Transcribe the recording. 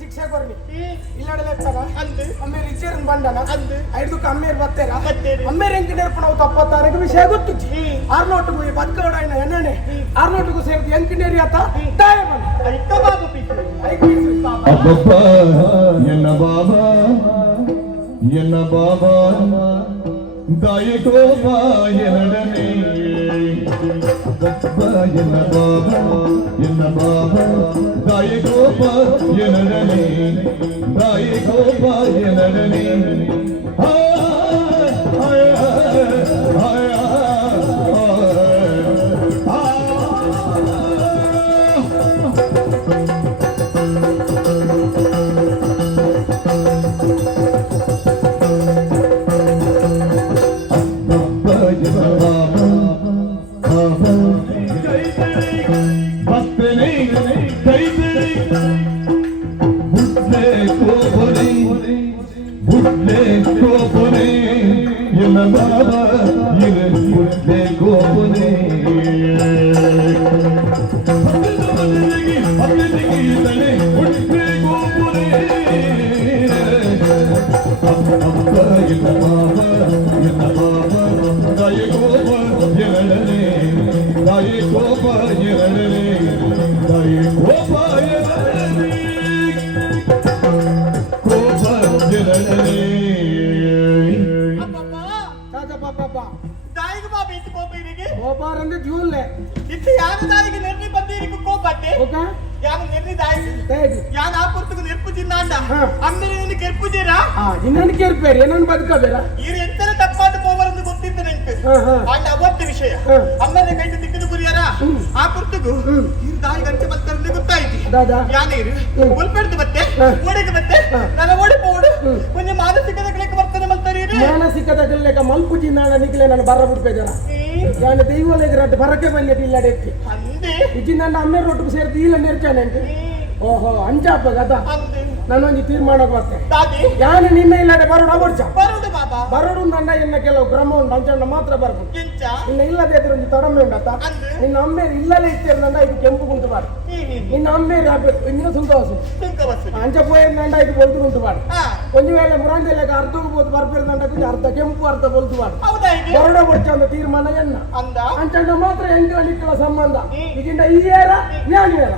ಶಿಕ್ಷೆ ಕೊರ್ನಿ ಇಲ್ಲಡಲೆತ್ತಾರ ಅಮ್ಮೇರ್ ಇಚ್ಚೇರನ್ ಬಂಡನ ಐದಕ್ಕೆ ಅಮ್ಮೇರ್ ಬತ್ತೇರ ಅಮ್ಮೇರ್ ಎಂಕಿ ನೆರಪು ನಾವು ತಪ್ಪತ್ತಾರಕ್ಕೆ ವಿಷಯ ಗೊತ್ತು ಆರ್ನೋಟುಗೂ ಈ ಬದುಕವಡಾಯಿನ ಎಣ್ಣೆ ಆರ್ನೋಟುಗೂ ಸೇರಿದ ಎಂಕಿ ನೇರಿ ಆತ ತಾಯ ಅಬ್ಬಬ್ಬ ಎನ್ನ ಬಾಬಾ ಎನ್ನ ಬಾಬಾ ದಾಯಕೋಪ ಎನ್ನಡನೆ ಅಬ್ಬಬ್ಬ ಎನ್ನ ಬಾಬಾ ದಾಯಕೋಪ ಎನ್ನಡನೆ ದಾಯಕೋಪ ಎನ್ನಡನೆ ಕೋಪಾರಂದ್ರೆ ಜೂನ್ಲೆ ಇತ್ತು ಯಾರು ದಾರಿಗೆ ನೆರ್ನಿ ಬಂದಿರಿಕು ಕೋಪಟ್ಟೆ ಯಾನು ನೆರ್ನಿ ದಾಯಿ ಯಾನು ಆ ಪುರ್ತಕು ನೆರ್ಪು ಜಿನ್ನಾಂಡ ಅಮ್ಮನೆ ನಿನ್ನ ಕೆರ್ಪು ಜೀರಾ ಇನ್ನೊಂದು ಕೆರ್ಪೇರಿ ಏನೊಂದು ಬದುಕಬೇರ ಇರು ಎಂತರ ತಪ್ಪಾದ ಪೋವರಂದು ಗೊತ್ತಿತ್ತು ನೆಂಟು ಅಂಡ ಅವತ್ತು ವಿಷಯ ಅಮ್ಮನೆ ಕೈತ ದಿಕ್ಕದು ಗುರಿಯಾರ ಆ ಪುರ್ತಕು ಇರು ದಾಯಿ ಗಂಟೆ ಬತ್ತರಂದು ಗೊತ್ತಾಯ್ತು ಯಾನೇರು ಉಲ್ಪೆಡ್ದು ಬತ್ತೆ ಓಡಿಗೆ ಬತ್ತೆ ನನ್ನ ಓಡಿಪೋಡು ಕೊಂಚ ಮಾನಸಿಕದ ಲೆಕ್ಕ ಬರ್ತನೆ ಮಲ್ತಾರಿ ಮಾನಸಿಕದ ಲೆಕ್ಕ ಮಲ್ಪು ಜಿನ್ನಾಂಡ ನಿಕ್ಲೆ ನಾನು ಬರ ಬಿಡ್ಬೇಜಾರ ಯಾನ ದೈವಲೆಗೆ ರಟ್ಟು ಬರಕ್ಕೆ ಬಂದಿಟ್ಟು ಇಲ್ಲಡೆತ್ತಿ ಇಜ್ಜಿಂದ ಅಮ್ಮೆ ರೊಟ್ಟಿಗೆ ಸೇರ್ತಿ ಇಲ್ಲ ನೆರ್ಚಾನೆ ಓಹೋ ಅಂಚಾಪ ಗದ ನಾನೊಂದು ತೀರ್ಮಾನ ಬರ್ತೇನೆ ಯಾನು ನಿನ್ನ ಇಲ್ಲಡೆ ಬರೋಡ ಬರ್ಚ ಬರೋಡು ನನ್ನ ಇನ್ನ ಕೆಲವು ಕ್ರಮ ಉಂಟು ಅಂಚಣ್ಣ ಮಾತ್ರ ಬರ್ಬೋದು ನಿನ್ನ ಇಲ್ಲದೆ ಇದ್ರೆ ಒಂದು ತಡಮೆ ಉಂಟತ್ತ ನಿನ್ನ ಅಮ್ಮೇರು ಇಲ್ಲದೆ ಇರ್ತೀರಂದ ಇದು ಕೆಂಪು ಕುಂಟು ಬಾಡು ನಿನ್ನ ಅಮ್ಮೇರು ಆಗ್ಬೇಕು ಇನ್ನು ಸುಂಕವಸು ಅಂಚ ಪೋಯಂದ ಇದು ಬೊಲ್ತು ಕುಂಟು ಬಾಡು ಒಂದು ವೇಳೆ ಮುರಾಂಜೆಲೆಗೆ ಅರ್ಧ ಹೋಗ್ಬೋದು ಬರ್ಪಿರಂದ ಅರ್ಧ ಕೆಂಪು ಅರ್ಧ ಬೊಲ್ತು ಬಾಡು ಬರೋಡ ಬರ್ಚ ಅಂತ ತೀರ್ಮಾನ ಎನ್ನ ಅಂಚಣ್ಣ ಮಾತ್ರ ಎಂಟು ಅಣಿಕಲ ಸಂಬಂಧ ಇದರಿಂದ ಈ ಏರ ಯಾನ್ ಏರ